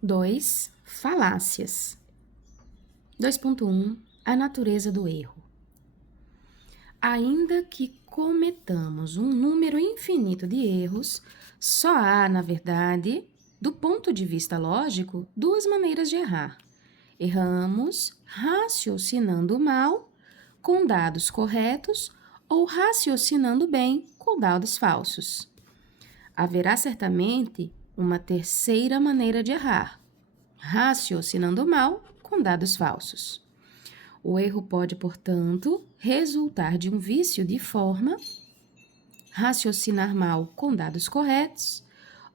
2. Falácias. 2.1. A natureza do erro. Ainda que cometamos um número infinito de erros, só há, na verdade, do ponto de vista lógico, duas maneiras de errar. Erramos raciocinando mal, com dados corretos, ou raciocinando bem, com dados falsos. Haverá certamente uma terceira maneira de errar, raciocinando mal, com dados falsos. O erro pode, portanto, resultar de um vício de forma, raciocinar mal com dados corretos,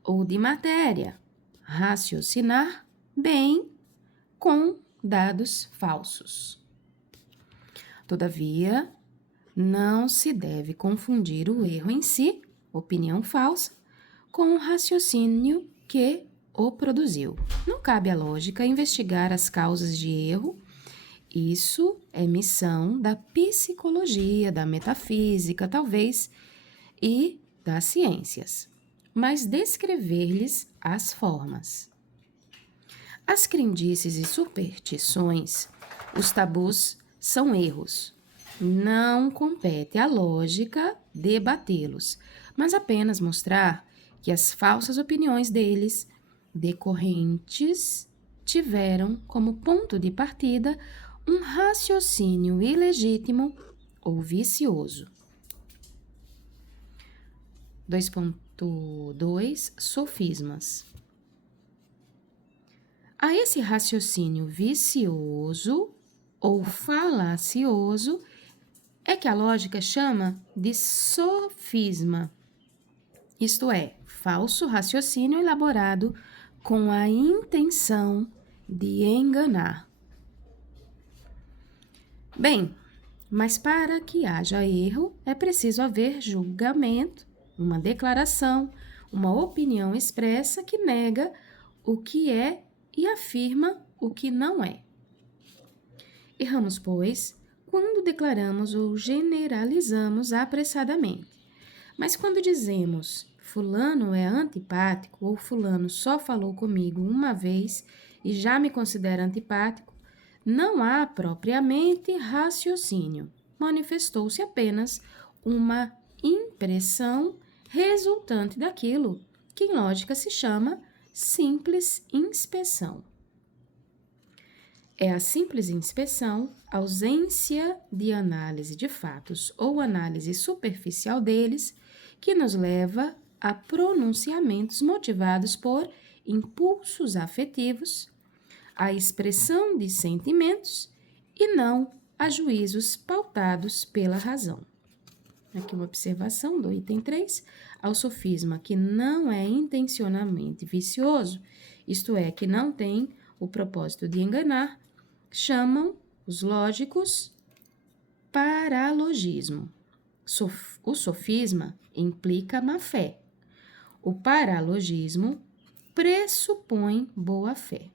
ou de matéria, raciocinar bem com dados falsos. Todavia, não se deve confundir o erro em si, opinião falsa, com o raciocínio que o produziu. Não cabe à lógica investigar as causas de erro. Isso é missão da psicologia, da metafísica, talvez, e das ciências, mas descrever-lhes as formas. As crendices e superstições, os tabus, são erros. Não compete à lógica debatê-los, mas apenas mostrar que as falsas opiniões deles, decorrentes, tiveram como ponto de partida um raciocínio ilegítimo ou vicioso. 2.2 Sofismas. A esse raciocínio vicioso ou falacioso é que a lógica chama de sofisma, isto é, falso raciocínio elaborado com a intenção de enganar. Bem, mas para que haja erro, é preciso haver julgamento, uma declaração, uma opinião expressa que nega o que é e afirma o que não é. Erramos, pois, quando declaramos ou generalizamos apressadamente. Mas quando dizemos fulano é antipático ou fulano só falou comigo uma vez e já me considera antipático, não há propriamente raciocínio. Manifestou-se apenas uma impressão resultante daquilo que em lógica se chama simples inspeção. É a simples inspeção, ausência de análise de fatos ou análise superficial deles, que nos leva a pronunciamentos motivados por impulsos afetivos, a expressão de sentimentos e não a juízos pautados pela razão. Aqui uma observação do item 3, ao sofisma que não é intencionalmente vicioso, isto é, que não tem o propósito de enganar, chamam os lógicos paralogismo. O sofisma implica má-fé. O paralogismo pressupõe boa-fé.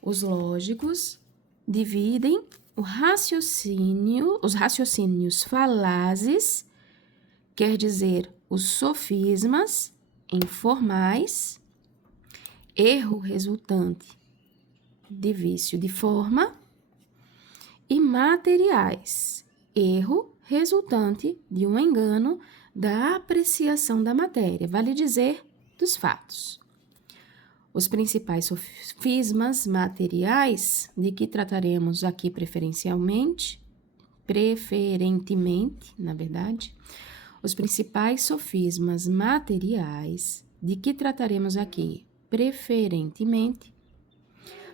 Os lógicos dividem os raciocínios falazes, quer dizer, os sofismas, em formais, erro resultante de vício de forma, e materiais, erro resultante de um engano da apreciação da matéria, vale dizer, dos fatos. Os principais sofismas materiais, de que trataremos aqui preferentemente, na verdade, os principais sofismas materiais, de que trataremos aqui preferentemente,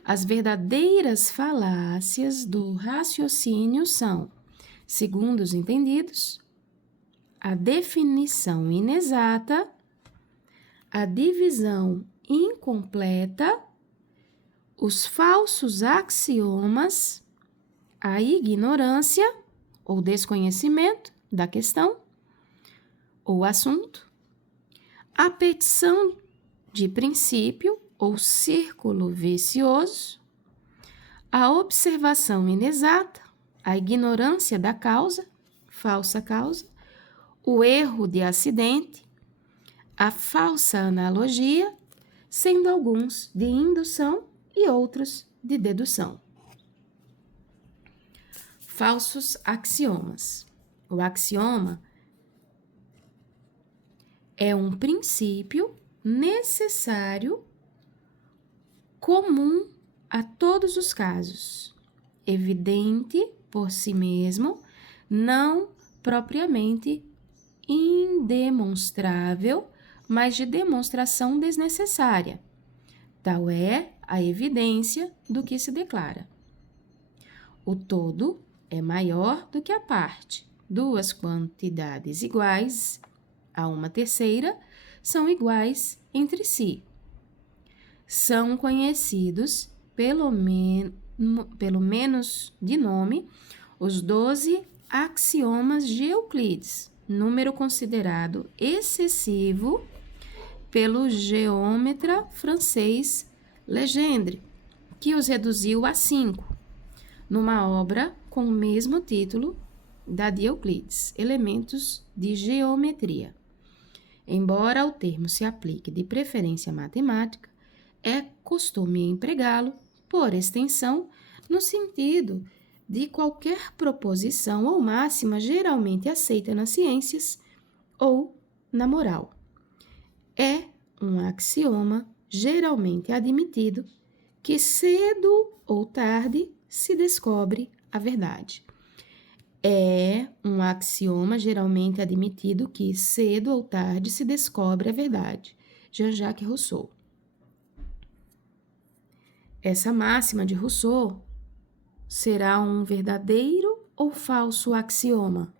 as verdadeiras falácias do raciocínio são, segundo os entendidos, a definição inexata, a divisão incompleta, os falsos axiomas, a ignorância ou desconhecimento da questão ou assunto, a petição de princípio ou círculo vicioso, a observação inexata, a ignorância da causa, falsa causa, o erro de acidente, a falsa analogia, sendo alguns de indução e outros de dedução. Falsos axiomas. O axioma é um princípio necessário, comum a todos os casos, evidente por si mesmo, não propriamente indemonstrável, mas de demonstração desnecessária. Tal é a evidência do que se declara. O todo é maior do que a parte. Duas quantidades iguais a uma terceira são iguais entre si. São conhecidos, pelo menos de nome, os 12 axiomas de Euclides, número considerado excessivo pelo geômetra francês Legendre, que os reduziu a 5, numa obra com o mesmo título da de Euclides, Elementos de Geometria. Embora o termo se aplique de preferência matemática, é costume empregá-lo, por extensão, no sentido de qualquer proposição ou máxima geralmente aceita nas ciências ou na moral. É um axioma geralmente admitido que cedo ou tarde se descobre a verdade. É um axioma geralmente admitido que cedo ou tarde se descobre a verdade. Jean-Jacques Rousseau. Essa máxima de Rousseau será um verdadeiro ou falso axioma?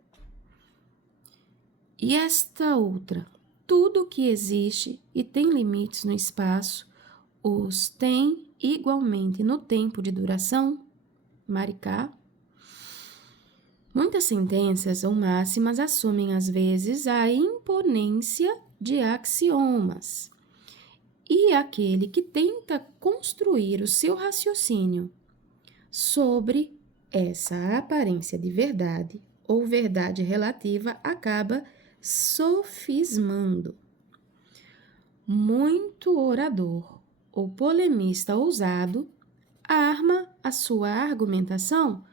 E esta outra, tudo que existe e tem limites no espaço, os tem igualmente no tempo de duração? Maricá. Muitas sentenças ou máximas assumem às vezes a imponência de axiomas. E aquele que tenta construir o seu raciocínio sobre essa aparência de verdade ou verdade relativa acaba sofismando. Muito orador ou polemista ousado arma a sua argumentação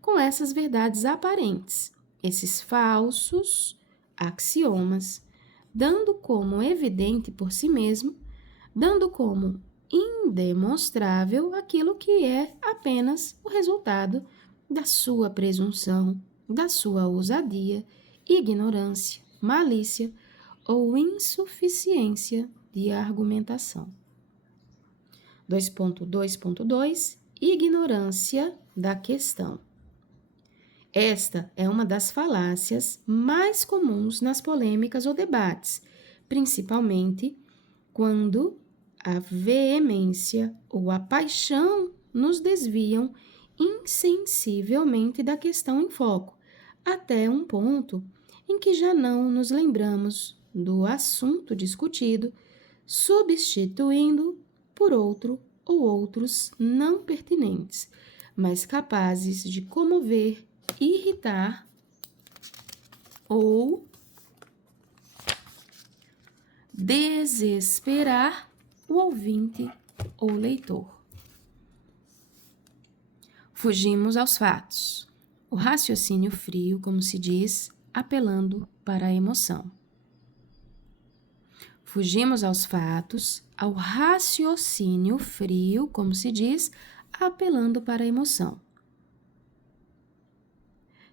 com essas verdades aparentes, esses falsos axiomas, dando como evidente por si mesmo, dando como indemonstrável aquilo que é apenas o resultado da sua presunção, da sua ousadia, ignorância, malícia ou insuficiência de argumentação. 2.2.2 Ignorância da questão. Esta é uma das falácias mais comuns nas polêmicas ou debates, principalmente quando a veemência ou a paixão nos desviam insensivelmente da questão em foco, até um ponto em que já não nos lembramos do assunto discutido, substituindo por outro ou outros não pertinentes, mas capazes de comover, irritar ou desesperar o ouvinte ou leitor. Fugimos aos fatos. O raciocínio frio, como se diz, apelando para a emoção. Fugimos aos fatos, ao raciocínio frio, como se diz, apelando para a emoção.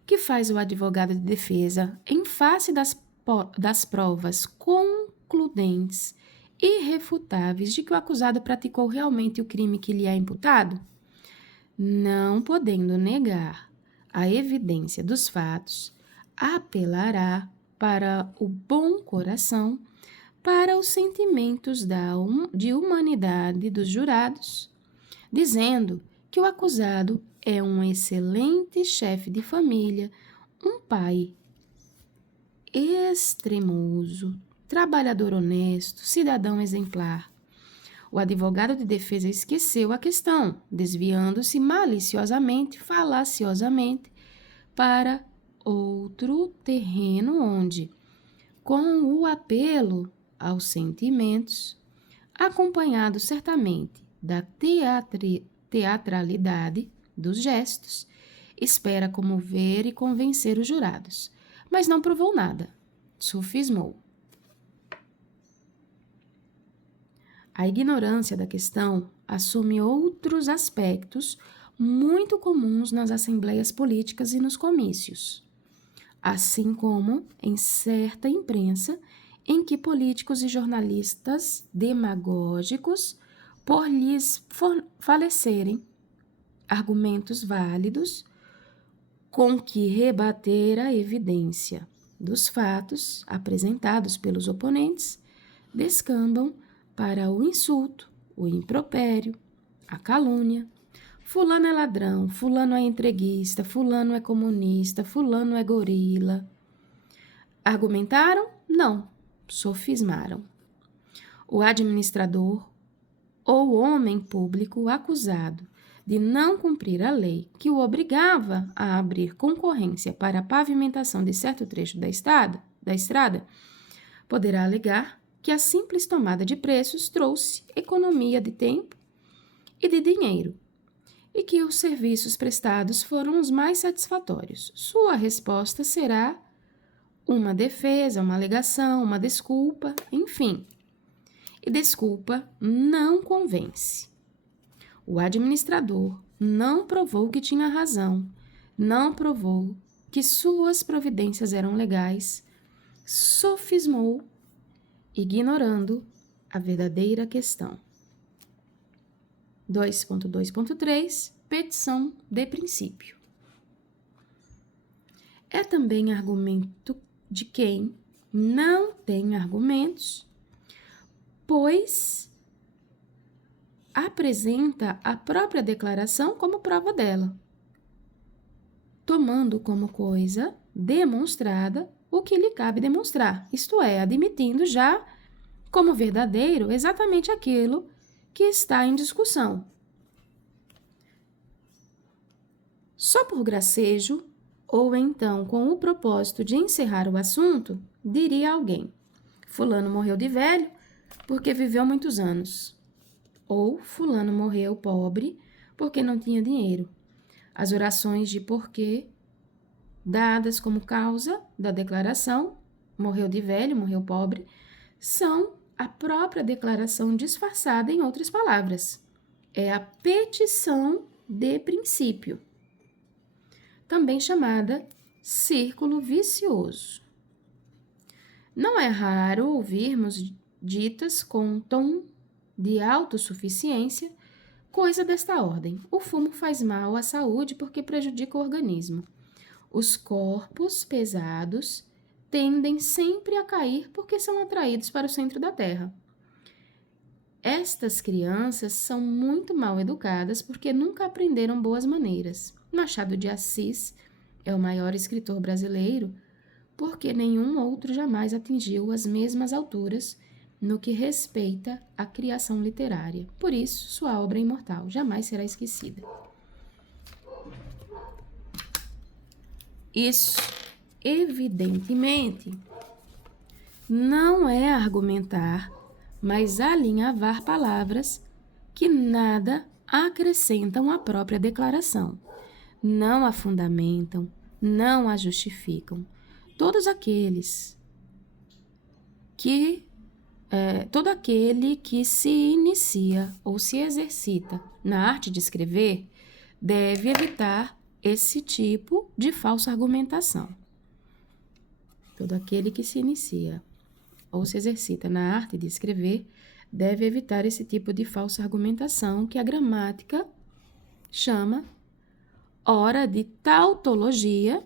Que faz o advogado de defesa em face das provas concludentes e irrefutáveis de que o acusado praticou realmente o crime que lhe é imputado? Não podendo negar a evidência dos fatos, apelará para o bom coração, para os sentimentos de humanidade dos jurados, dizendo que o acusado é um excelente chefe de família, um pai extremoso, trabalhador honesto, cidadão exemplar. O advogado de defesa esqueceu a questão, desviando-se maliciosamente, falaciosamente, para outro terreno onde, com o apelo aos sentimentos, acompanhado certamente da teatralidade dos gestos, espera comover e convencer os jurados, mas não provou nada, sofismou. A ignorância da questão assume outros aspectos muito comuns nas assembleias políticas e nos comícios, assim como em certa imprensa em que políticos e jornalistas demagógicos, por lhes falecerem argumentos válidos com que rebater a evidência dos fatos apresentados pelos oponentes, descambam para o insulto, o impropério, a calúnia. Fulano é ladrão, fulano é entreguista, fulano é comunista, fulano é gorila. Argumentaram? Não, sofismaram. O administrador ou homem público acusado de não cumprir a lei que o obrigava a abrir concorrência para a pavimentação de certo trecho da estrada, poderá alegar que a simples tomada de preços trouxe economia de tempo e de dinheiro, e que os serviços prestados foram os mais satisfatórios. Sua resposta será uma defesa, uma alegação, uma desculpa, enfim. E desculpa não convence. O administrador não provou que tinha razão, não provou que suas providências eram legais, sofismou, ignorando a verdadeira questão. 2.2.3 Petição de princípio. É também argumento de quem não tem argumentos, pois apresenta a própria declaração como prova dela, tomando como coisa demonstrada o que lhe cabe demonstrar, isto é, admitindo já como verdadeiro exatamente aquilo que está em discussão. Só por gracejo, ou então com o propósito de encerrar o assunto, diria alguém: fulano morreu de velho porque viveu muitos anos. Ou fulano morreu pobre porque não tinha dinheiro. As orações de porquê, dadas como causa da declaração, morreu de velho, morreu pobre, são a própria declaração disfarçada em outras palavras. É a petição de princípio, também chamada círculo vicioso. Não é raro ouvirmos ditas com um tom de autossuficiência, coisa desta ordem: o fumo faz mal à saúde porque prejudica o organismo. Os corpos pesados tendem sempre a cair porque são atraídos para o centro da Terra. Estas crianças são muito mal educadas porque nunca aprenderam boas maneiras. Machado de Assis é o maior escritor brasileiro porque nenhum outro jamais atingiu as mesmas alturas no que respeita à criação literária. Por isso, sua obra é imortal, jamais será esquecida. Isso, evidentemente, não é argumentar, mas alinhavar palavras que nada acrescentam à própria declaração, não a fundamentam, não a justificam. Todo aquele que se inicia ou se exercita na arte de escrever deve evitar esse tipo de falsa argumentação. Todo aquele que se inicia ou se exercita na arte de escrever deve evitar esse tipo de falsa argumentação que a gramática chama, ora, de tautologia,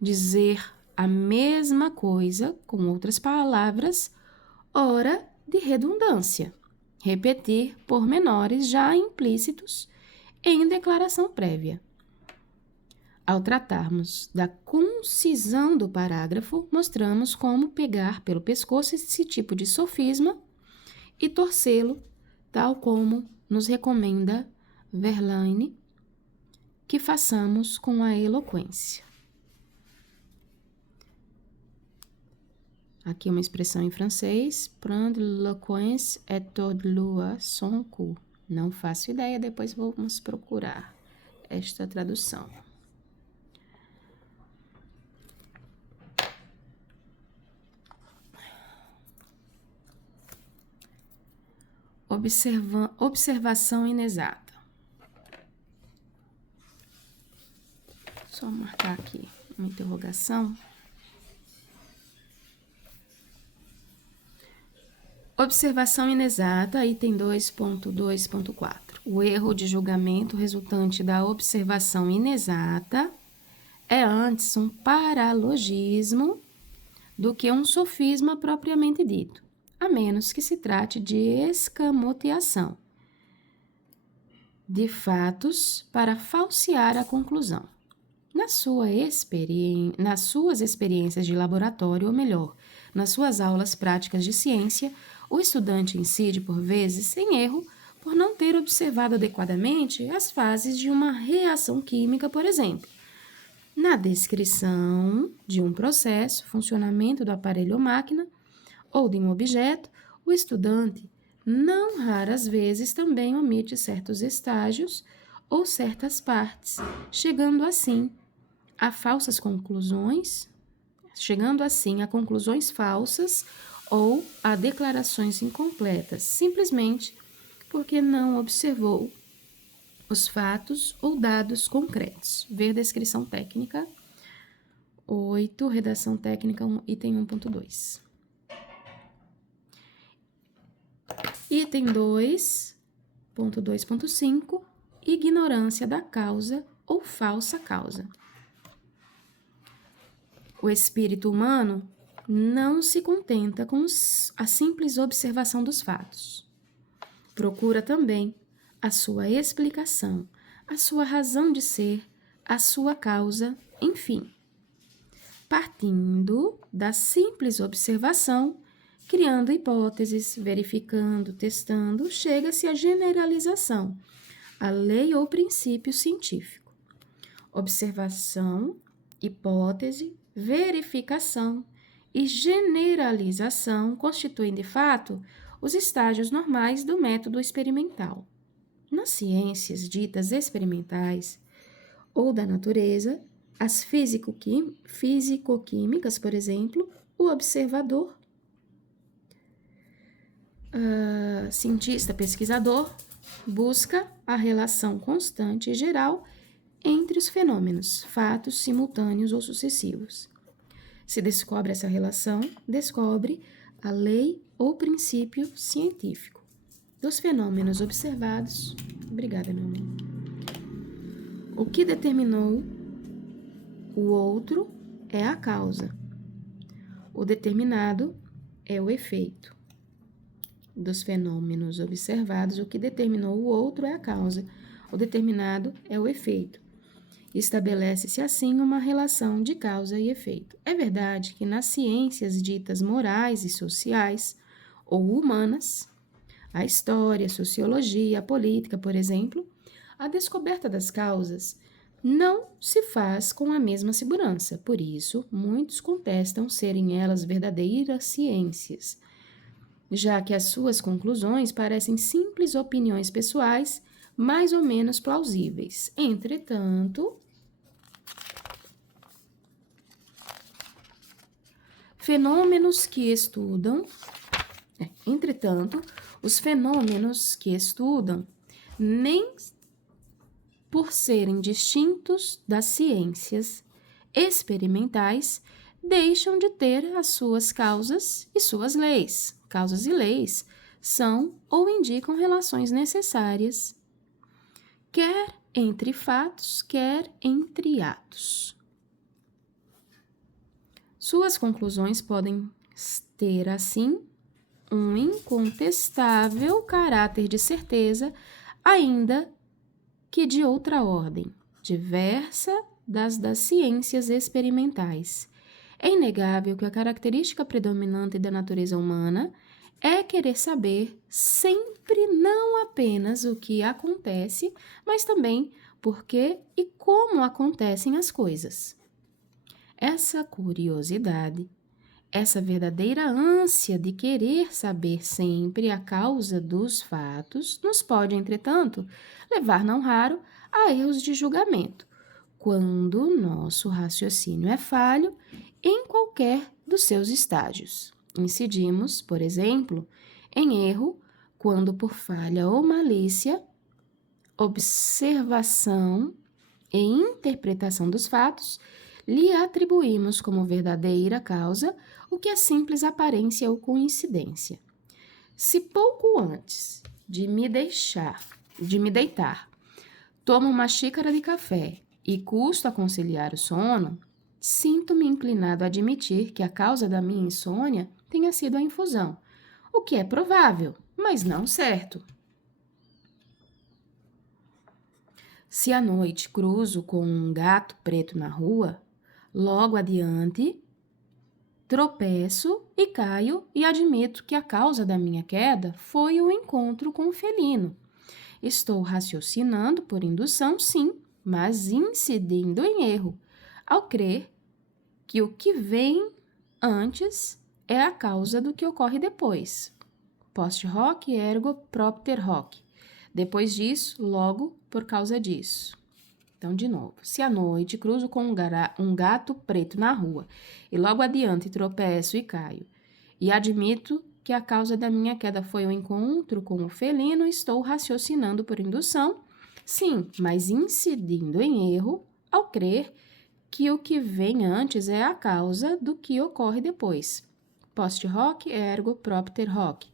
dizer a mesma coisa com outras palavras, ora, de redundância, repetir pormenores já implícitos em declaração prévia. Ao tratarmos da concisão do parágrafo, mostramos como pegar pelo pescoço esse tipo de sofisma e torcê-lo, tal como nos recomenda Verlaine que façamos com a eloquência. Aqui uma expressão em francês. Prendre le coins et tordre-lui son cou. Não faço ideia, depois vamos procurar esta tradução. Observação inexata. Só marcar aqui uma interrogação. Observação inexata, item 2.2.4. O erro de julgamento resultante da observação inexata é antes um paralogismo do que um sofisma propriamente dito, a menos que se trate de escamoteação de fatos para falsear a conclusão. Nas suas experiências de laboratório, ou melhor, nas suas aulas práticas de ciência, o estudante incide, por vezes, sem erro, por não ter observado adequadamente as fases de uma reação química, por exemplo. Na descrição de um processo, funcionamento do aparelho ou máquina, ou de um objeto, o estudante não raras vezes também omite certos estágios ou certas partes, chegando assim a conclusões falsas ou a declarações incompletas, simplesmente porque não observou os fatos ou dados concretos. Ver descrição técnica 8, redação técnica, item 1.2. Item 2.2.5, ignorância da causa ou falsa causa. O espírito humano não se contenta com a simples observação dos fatos. Procura também a sua explicação, a sua razão de ser, a sua causa, enfim. Partindo da simples observação, criando hipóteses, verificando, testando, chega-se à generalização, a lei ou princípio científico. Observação, hipótese, verificação e generalização constituem, de fato, os estágios normais do método experimental. Nas ciências ditas experimentais ou da natureza, as físico-químicas, por exemplo, o observador, cientista pesquisador, busca a relação constante e geral entre os fenômenos, fatos simultâneos ou sucessivos. Se descobre essa relação, descobre a lei ou princípio científico dos fenômenos observados. Obrigada, meu amor. O que determinou o outro é a causa. O determinado é o efeito. Dos fenômenos observados, o que determinou o outro é a causa. O determinado é o efeito. Estabelece-se assim uma relação de causa e efeito. É verdade que nas ciências ditas morais e sociais ou humanas, a história, a sociologia, a política, por exemplo, a descoberta das causas não se faz com a mesma segurança. Por isso, muitos contestam serem elas verdadeiras ciências, já que as suas conclusões parecem simples opiniões pessoais mais ou menos plausíveis. Entretanto, os fenômenos que estudam, nem por serem distintos das ciências experimentais, deixam de ter as suas causas e suas leis. Causas e leis são ou indicam relações necessárias, quer entre fatos, quer entre atos. Suas conclusões podem ter, assim, um incontestável caráter de certeza, ainda que de outra ordem, diversa das ciências experimentais. É inegável que a característica predominante da natureza humana é querer saber sempre não apenas o que acontece, mas também por que e como acontecem as coisas. Essa curiosidade Essa verdadeira ânsia de querer saber sempre a causa dos fatos nos pode, entretanto, levar não raro a erros de julgamento, quando nosso raciocínio é falho em qualquer dos seus estágios. Incidimos, por exemplo, em erro quando por falha ou malícia, observação e interpretação dos fatos, lhe atribuímos como verdadeira causa o que é simples aparência ou coincidência. Se pouco antes de me deitar, tomo uma xícara de café e custo a conciliar o sono, sinto-me inclinado a admitir que a causa da minha insônia tenha sido a infusão, o que é provável, mas não certo. Se à noite cruzo com um gato preto na rua, logo adiante tropeço e caio e admito que a causa da minha queda foi o encontro com o felino. Estou raciocinando por indução, sim, mas incidindo em erro, ao crer que o que vem antes é a causa do que ocorre depois. Post hoc ergo propter hoc. Depois disso, logo por causa disso. Então, de novo, se à noite cruzo com um gato preto na rua e logo adiante tropeço e caio, e admito que a causa da minha queda foi o encontro com o felino, estou raciocinando por indução, sim, mas incidindo em erro ao crer que o que vem antes é a causa do que ocorre depois. Post hoc ergo propter hoc.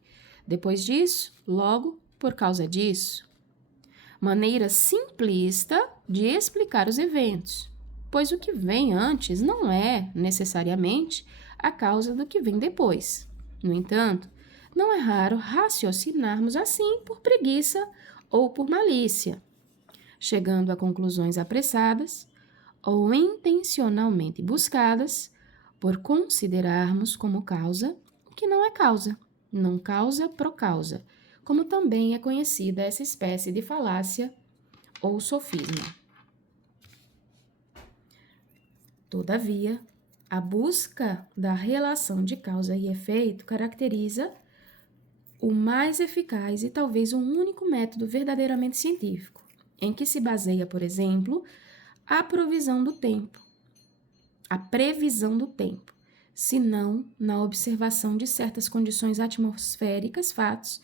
Depois disso, logo por causa disso. Maneira simplista de explicar os eventos, pois o que vem antes não é, necessariamente, a causa do que vem depois. No entanto, não é raro raciocinarmos assim por preguiça ou por malícia, chegando a conclusões apressadas ou intencionalmente buscadas por considerarmos como causa o que não é causa, não causa pro causa, como também é conhecida essa espécie de falácia ou sofisma. Todavia, a busca da relação de causa e efeito caracteriza o mais eficaz e talvez o único método verdadeiramente científico, em que se baseia, por exemplo, a previsão do tempo, se não na observação de certas condições atmosféricas, fatos,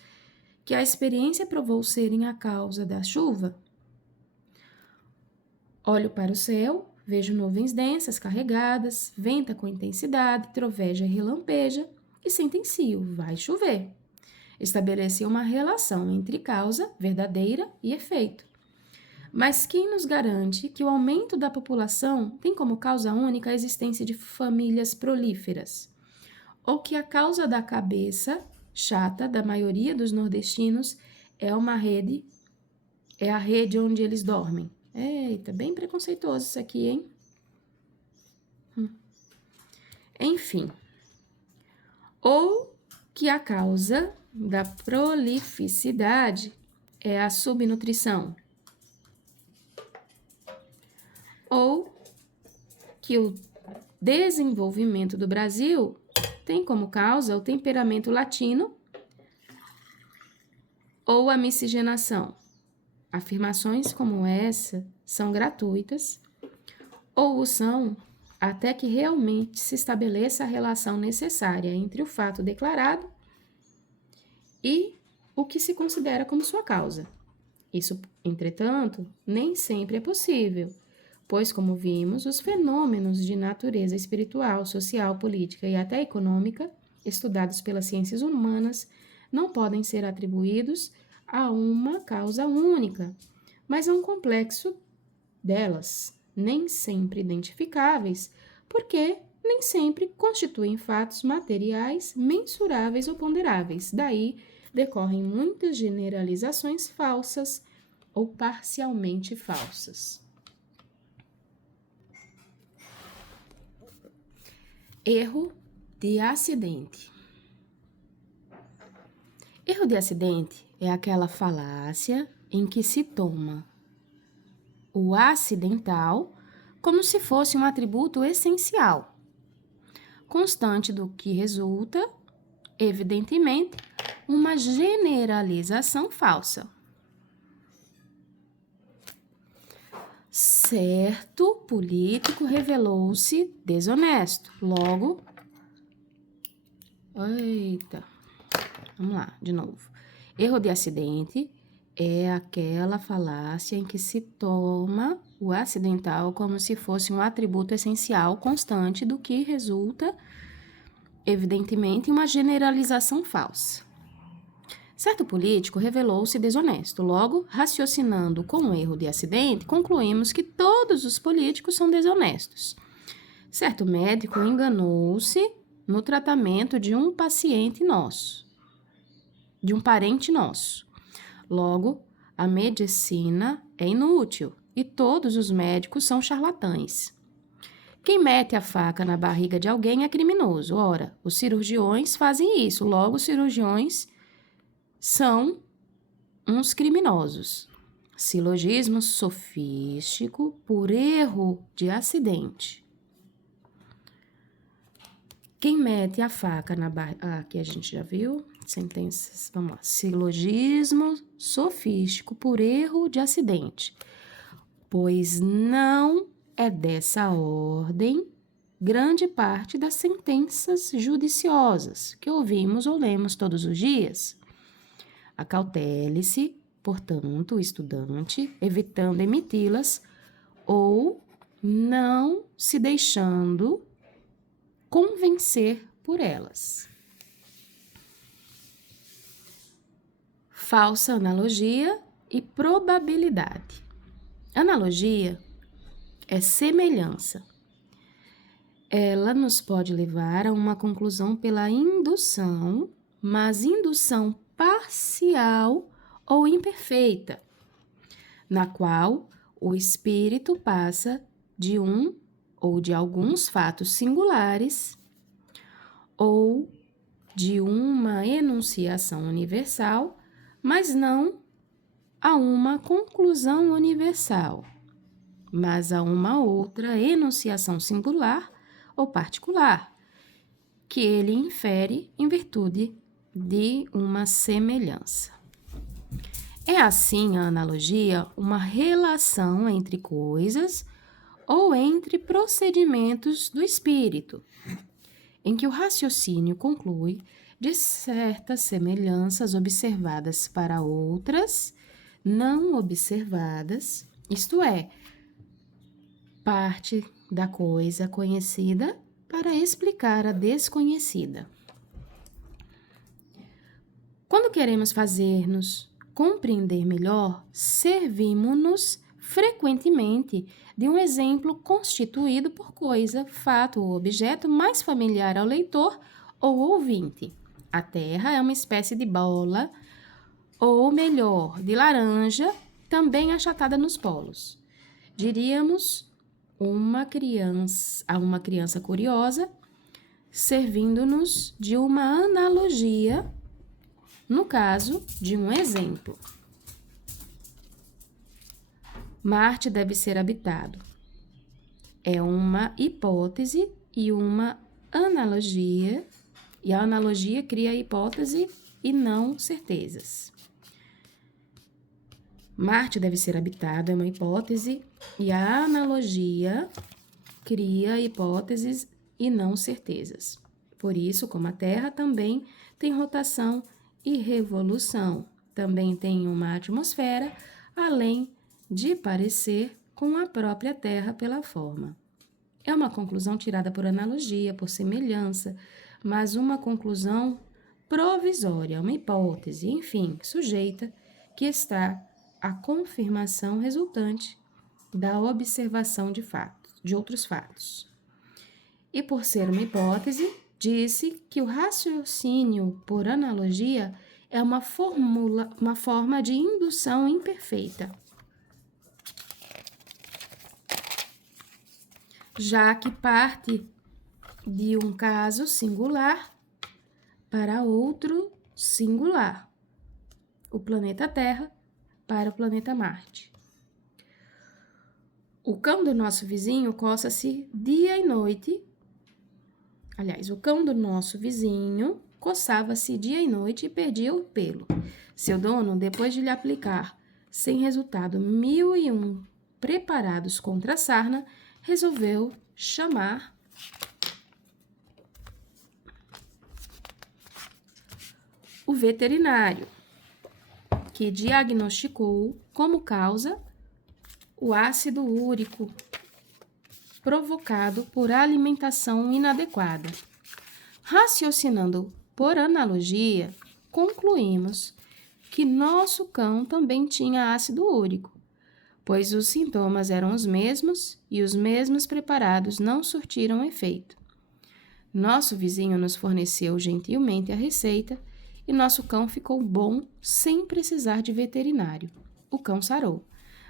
que a experiência provou serem a causa da chuva. Olho para o céu, vejo nuvens densas, carregadas, venta com intensidade, troveja e relampeja, e sentencio, vai chover. Estabeleci uma relação entre causa, verdadeira, e efeito. Mas quem nos garante que o aumento da população tem como causa única a existência de famílias prolíferas? Ou que a causa da cabeça chata da maioria dos nordestinos é a rede onde eles dormem? Eita, bem preconceituoso isso aqui, hein? Enfim. Ou que a causa da prolificidade é a subnutrição. Ou que o desenvolvimento do Brasil tem como causa o temperamento latino ou a miscigenação. Afirmações como essa são gratuitas ou o são até que realmente se estabeleça a relação necessária entre o fato declarado e o que se considera como sua causa. Isso, entretanto, nem sempre é possível, pois, como vimos, os fenômenos de natureza espiritual, social, política e até econômica, estudados pelas ciências humanas, não podem ser atribuídos a uma causa única, mas a um complexo delas, nem sempre identificáveis, porque nem sempre constituem fatos materiais mensuráveis ou ponderáveis. Daí decorrem muitas generalizações falsas ou parcialmente falsas. Erro de acidente. Erro de acidente é aquela falácia em que se toma o acidental como se fosse um atributo essencial. constante do que resulta, evidentemente, uma generalização falsa. Certo político revelou-se desonesto. Logo, vamos lá, de novo. Erro de acidente é aquela falácia em que se toma o acidental como se fosse um atributo essencial constante do que resulta, evidentemente, uma generalização falsa. Certo político revelou-se desonesto. Logo, raciocinando com o erro de acidente, concluímos que todos os políticos são desonestos. Certo médico enganou-se no tratamento de um paciente nosso, de um parente nosso. Logo, a medicina é inútil e todos os médicos são charlatães. Quem mete a faca na barriga de alguém é criminoso. Ora, os cirurgiões fazem isso. Logo, os cirurgiões são uns criminosos. Silogismo sofístico por erro de acidente. Quem mete a faca na barriga... aqui a gente já viu. Sentenças, vamos lá. Silogismo sofístico por erro de acidente. Pois não é dessa ordem grande parte das sentenças judiciosas que ouvimos ou lemos todos os dias. Acautele-se, portanto, o estudante, evitando emiti-las ou não se deixando convencer por elas. Falsa analogia e probabilidade. Analogia é semelhança. Ela nos pode levar a uma conclusão pela indução, mas indução parcial ou imperfeita, na qual o espírito passa de um ou de alguns fatos singulares ou de uma enunciação universal, mas não a uma conclusão universal, mas a uma outra enunciação singular ou particular, que ele infere em virtude de uma semelhança. É assim a analogia uma relação entre coisas ou entre procedimentos do espírito, em que o raciocínio conclui de certas semelhanças observadas para outras não observadas, isto é, parte da coisa conhecida para explicar a desconhecida. Quando queremos fazer-nos compreender melhor, servimos-nos frequentemente de um exemplo constituído por coisa, fato ou objeto mais familiar ao leitor ou ouvinte. A Terra é uma espécie de bola, ou melhor, de laranja, também achatada nos polos. Diríamos a uma criança curiosa, servindo-nos de uma analogia, no caso de um exemplo. Marte deve ser habitado. É uma hipótese e uma analogia, e a analogia cria a hipótese e não certezas. Marte deve ser habitado é uma hipótese e a analogia cria hipóteses e não certezas. Por isso, como a Terra também tem rotação e revolução, também tem uma atmosfera, além de parecer com a própria Terra pela forma. É uma conclusão tirada por analogia, por semelhança, mas uma conclusão provisória, uma hipótese, enfim, sujeita, que está à confirmação resultante da observação de outros fatos. E por ser uma hipótese, disse que o raciocínio por analogia é uma forma de indução imperfeita, já que parte de um caso singular para outro singular, o planeta Terra para o planeta Marte. O cão do nosso vizinho coça-se dia e noite Aliás, o cão do nosso vizinho coçava-se dia e noite e perdia o pelo. Seu dono, depois de lhe aplicar, sem resultado, 1001 preparados contra a sarna, resolveu chamar o veterinário, que diagnosticou como causa o ácido úrico provocado por alimentação inadequada. Raciocinando por analogia, concluímos que nosso cão também tinha ácido úrico, pois os sintomas eram os mesmos e os mesmos preparados não surtiram efeito. Nosso vizinho nos forneceu gentilmente a receita e nosso cão ficou bom sem precisar de veterinário. O cão sarou,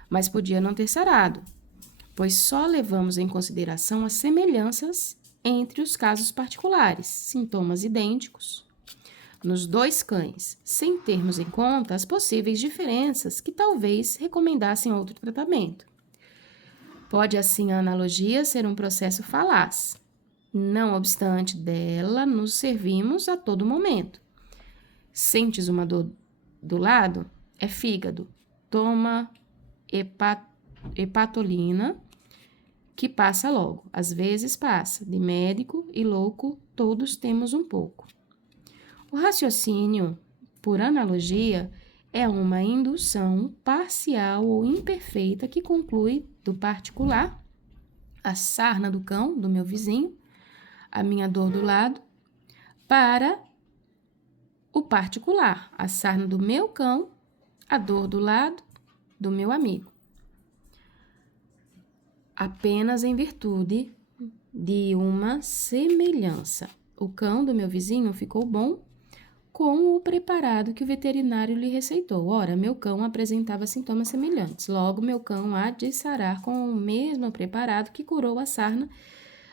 mas podia não ter sarado, pois só levamos em consideração as semelhanças entre os casos particulares, sintomas idênticos, nos dois cães, sem termos em conta as possíveis diferenças que talvez recomendassem outro tratamento. Pode, assim, a analogia ser um processo falaz. Não obstante dela, nos servimos a todo momento. Sentes uma dor do lado? É fígado. Toma hepatolina, que passa logo. Às vezes passa. De médico e louco, todos temos um pouco. O raciocínio, por analogia, é uma indução parcial ou imperfeita que conclui do particular, a sarna do cão, do meu vizinho, a minha dor do lado, para o particular, a sarna do meu cão, a dor do lado do meu amigo. Apenas em virtude de uma semelhança. O cão do meu vizinho ficou bom com o preparado que o veterinário lhe receitou. Ora, meu cão apresentava sintomas semelhantes. Logo, meu cão há de sarar com o mesmo preparado que curou a sarna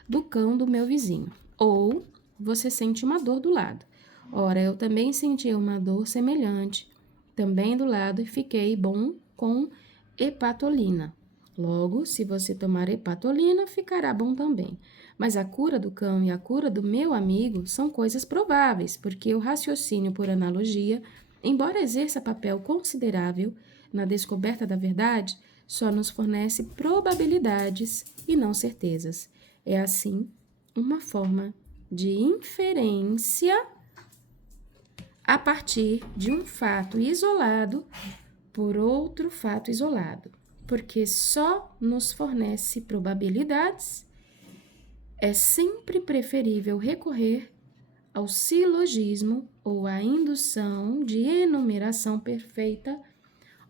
do cão do meu vizinho. Ou você sente uma dor do lado. Ora, eu também senti uma dor semelhante, também do lado, e fiquei bom com hepatolina. Logo, se você tomar hepatolina, ficará bom também. Mas a cura do cão e a cura do meu amigo são coisas prováveis, porque o raciocínio por analogia, embora exerça papel considerável na descoberta da verdade, só nos fornece probabilidades e não certezas. É, assim, uma forma de inferência a partir de um fato isolado por outro fato isolado, porque só nos fornece probabilidades. É sempre preferível recorrer ao silogismo ou à indução de enumeração perfeita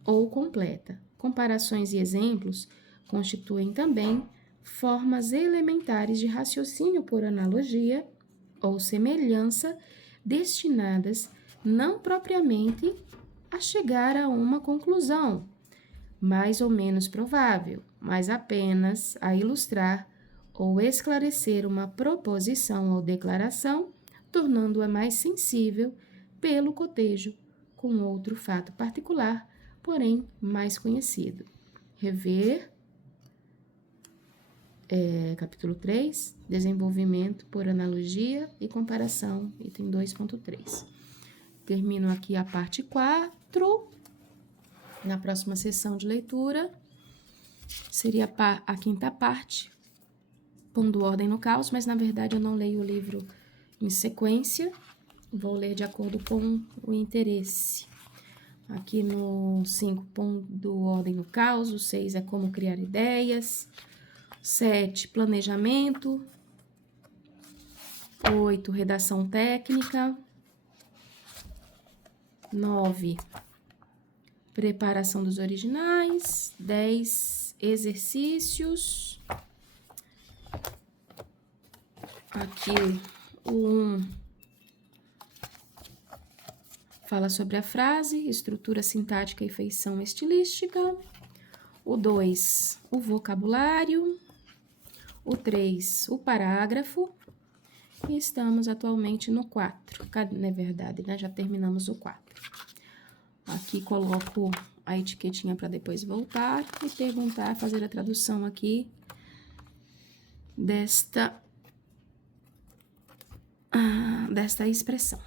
ou completa. Comparações e exemplos constituem também formas elementares de raciocínio por analogia ou semelhança destinadas não propriamente a chegar a uma conclusão mais ou menos provável, mas apenas a ilustrar ou esclarecer uma proposição ou declaração, tornando-a mais sensível pelo cotejo com outro fato particular, porém mais conhecido. Rever, capítulo 3, desenvolvimento por analogia e comparação, item 2.3. Termino aqui a parte 4. Na próxima sessão de leitura, seria a quinta parte, pondo ordem no caos, mas na verdade eu não leio o livro em sequência, vou ler de acordo com o interesse. Aqui no 5, pondo ordem no caos, o 6 é como criar ideias, 7, planejamento, 8, redação técnica, 9, preparação dos originais, 10, exercícios. Aqui o 1 fala sobre a frase, estrutura sintática e feição estilística. O 2, o vocabulário. O 3, o parágrafo. E estamos atualmente no 4. Na verdade, né? Já terminamos o 4. Aqui coloco a etiquetinha para depois voltar e perguntar, fazer a tradução aqui desta desta expressão.